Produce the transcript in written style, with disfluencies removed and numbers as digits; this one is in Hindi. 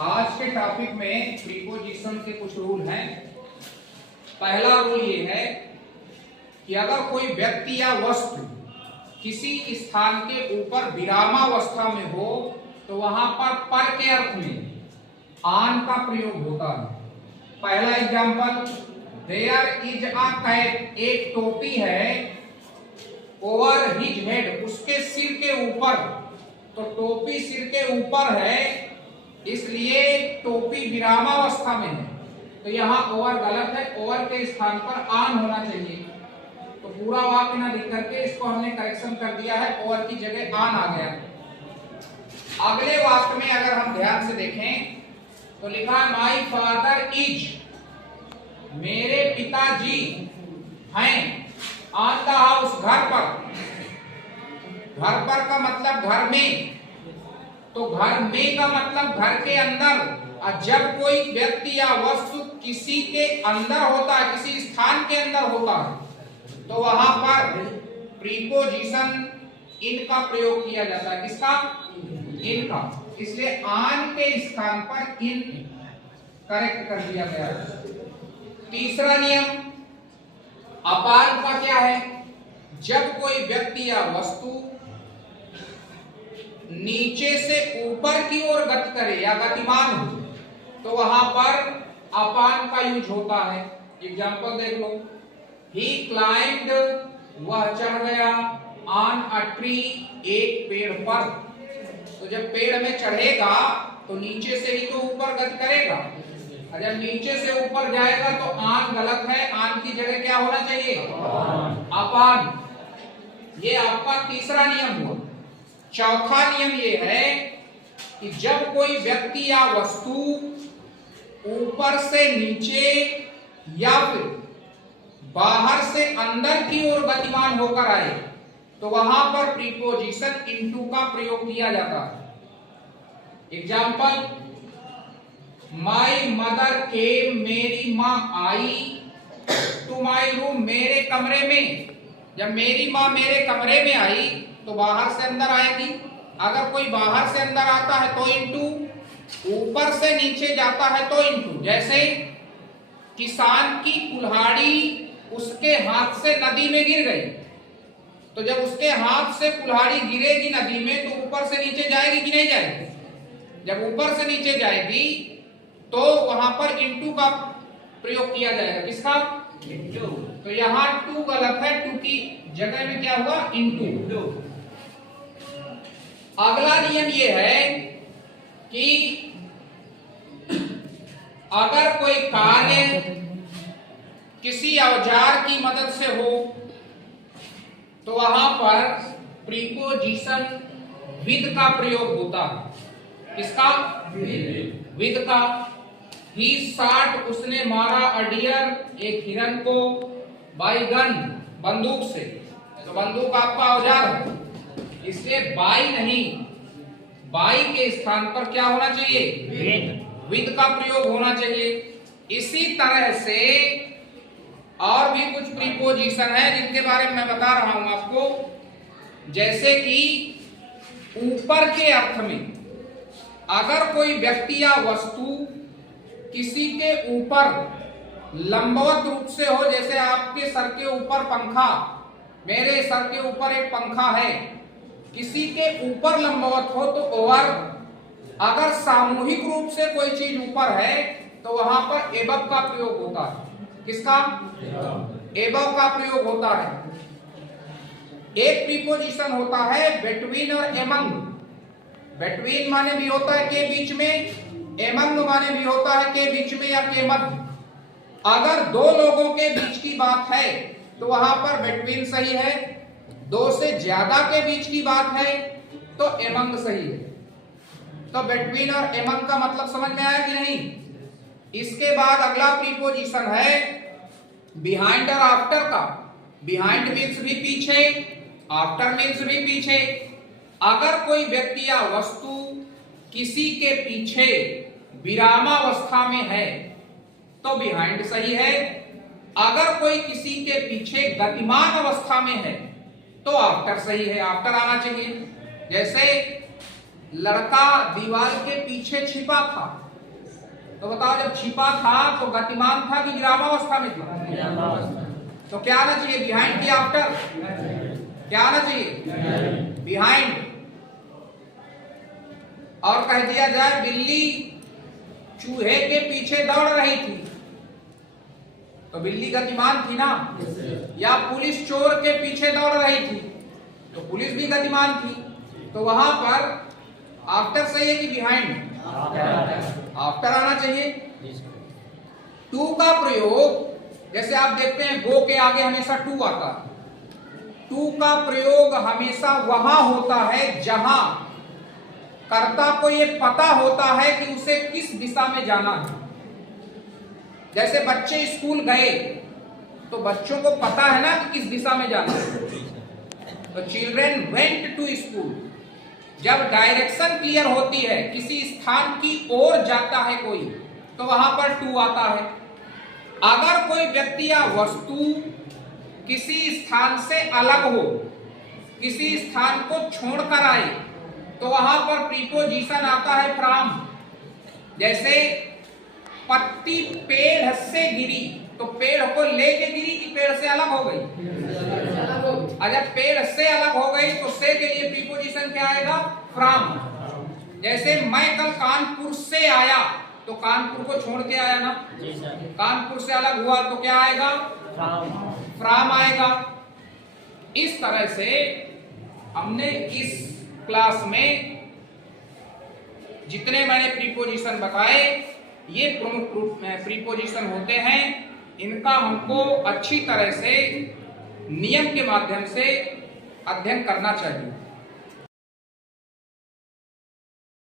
आज के टॉपिक में प्रीपोजिशन के कुछ रूल हैं। पहला रूल ये है कि अगर कोई व्यक्ति या वस्तु किसी स्थान के ऊपर विरामावस्था में हो तो वहां पर के अर्थ में आन का प्रयोग होता है। पहला example, there is a cat, एक टोपी है, ओवर हिज हेड, उसके सिर के ऊपर। तो टोपी सिर के ऊपर है इसलिए टोपी विरामावस्था में है, तो यहाँ ओवर गलत है, ओवर के स्थान पर आन होना चाहिए। तो पूरा वाक्य ना लिख करके इसको हमने करेक्शन कर दिया है, ओवर की जगह आन आ गया। अगले वाक्य में अगर हम ध्यान से देखें तो लिखा है माई फादर इज, मेरे पिताजी हैं, ऑन द हाउस, घर पर। घर पर का मतलब घर में, तो घर में का मतलब घर के अंदर। और जब कोई व्यक्ति या वस्तु किसी के अंदर होता है, किसी स्थान के अंदर होता है, तो वहां पर प्रीपोजिशन इन का प्रयोग किया जाता है। किसका? इन का। इसलिए आन के स्थान पर इन करेक्ट कर दिया गया है। तीसरा नियम अपान का क्या है? जब कोई व्यक्ति या वस्तु नीचे से ऊपर की ओर गति करे या गतिमान हो तो वहां पर अपान का यूज होता है। एग्जांपल देख लो, ही क्लाइंब्ड, वह चढ़ गया, ऑन अ ट्री, एक पेड़ पर। तो जब पेड़ में चढ़ेगा तो नीचे से ही तो ऊपर गति करेगा, और जब नीचे से ऊपर जाएगा तो आन गलत है, आन की जगह क्या होना चाहिए? अपान। ये आपका तीसरा नियम हुआ। चौथा नियम ये है कि जब कोई व्यक्ति या वस्तु ऊपर से नीचे या फिर बाहर से अंदर की ओर गतिमान होकर आए तो वहां पर प्रीपोजिशन इनटू का प्रयोग किया जाता है। एग्जाम्पल, माई मदर केम, मेरी माँ आई, टू माई रूम, मेरे कमरे में। जब मेरी माँ मेरे कमरे में आई तो बाहर से अंदर आएगी। अगर कोई बाहर से अंदर आता है तो इनटू, ऊपर से नीचे जाता है तो इनटू। जैसे किसान की कुल्हाड़ी उसके हाथ से नदी में गिर गई, तो जब उसके हाथ से कुल्हाड़ी गिरेगी नदी में तो ऊपर से नीचे जाएगी कि नहीं जाएगी? जब ऊपर से नीचे जाएगी तो वहां पर इनटू का प्रयोग किया जाएगा। किसका? इनटू। तो यहाँ टू गलत है, टू की जगह में क्या हुआ? इनटू। अगला नियम ये है कि अगर कोई कार्य किसी औजार की मदद से हो तो वहां पर प्रीपोजिशन विद का प्रयोग होता है। किसका? विद का। ही शॉट, उसने मारा, अ डियर, एक हिरन को, बाय गन, बंदूक से। तो बंदूक आपका औजार है, इसलिए बाई नहीं, बाई के स्थान पर क्या होना चाहिए? विद का प्रयोग होना चाहिए। इसी तरह से और भी कुछ प्रीपोजिशन है जिनके बारे में मैं बता रहा हूं आपको। जैसे कि ऊपर के अर्थ में अगर कोई व्यक्ति या वस्तु किसी के ऊपर लंबवत रूप से हो, जैसे आपके सर के ऊपर पंखा, मेरे सर के ऊपर एक पंखा है, किसी के ऊपर लंबवत हो तो ओवर। अगर सामूहिक रूप से कोई चीज ऊपर है तो वहां पर एबव का प्रयोग होता है। किसका? एबव का प्रयोग होता है। एक प्रीपोजिशन होता है बिटवीन और एमंग। बिटवीन माने भी होता है के बीच में, एमंग माने भी होता है के बीच में या के मध्य। अगर दो लोगों के बीच की बात है तो वहां पर बिटवीन सही है, दो से ज्यादा के बीच की बात है तो एमंग सही है। तो बिटवीन और एमंग का मतलब समझ में आया कि नहीं? इसके बाद अगला प्रीपोजिशन है बिहाइंड और आफ्टर का। बिहाइंड मीन्स भी पीछे, आफ्टर मीन्स भी पीछे। अगर कोई व्यक्ति या वस्तु किसी के पीछे विरामावस्था में है तो बिहाइंड सही है। अगर कोई किसी के पीछे गतिमान अवस्था में है तो आफ्टर सही है, आफ्टर आना चाहिए। जैसे लड़का दीवार के पीछे छिपा था तो बताओ, जब छिपा था तो गतिमान था कि विरामावस्था में था? तो क्या आना चाहिए, बिहाइंड की आफ्टर? क्या आना चाहिए, बिहाइंड। और कह दिया जाए बिल्ली चूहे के पीछे दौड़ रही थी, तो बिल्ली गतिमान थी ना? या पुलिस चोर के पीछे दौड़ रही थी, तो पुलिस भी गतिमान थी। तो वहां पर आफ्टर सही है कि बिहाइंड? आफ्टर आना चाहिए। टू का प्रयोग, जैसे आप देखते हैं गो के आगे हमेशा टू आता है। टू का प्रयोग हमेशा वहां होता है जहां कर्ता को ये पता होता है कि उसे किस दिशा में जाना है। जैसे बच्चे स्कूल गए, तो बच्चों को पता है ना कि किस दिशा में जाना है। तो चिल्ड्रेन वेंट टू स्कूल। जब डायरेक्शन क्लियर होती है, किसी स्थान की ओर जाता है कोई, तो वहां पर टू आता है। अगर कोई व्यक्ति या वस्तु किसी स्थान से अलग हो, किसी स्थान को छोड़कर आए, तो वहां पर प्रीपोजिशन आता है फ्रॉम। जैसे पत्ती पेड़ से गिरी, तो पेड़ को लेके गिरी कि पेड़ से अलग हो गई? अगर पेड़ से अलग हो गई तो से के लिए प्रीपोजिशन क्या आएगा? फ्रॉम। जैसे मैं कल कानपुर से आया, तो कानपुर को छोड़ के आया ना? कानपुर से अलग हुआ तो क्या आएगा? फ्रॉम आएगा। इस तरह से हमने इस क्लास में जितने मैंने प्रीपोजिशन बताए, ये प्रमुख प्रीपोजिशन होते हैं। इनका हमको अच्छी तरह से नियम के माध्यम से अध्ययन करना चाहिए।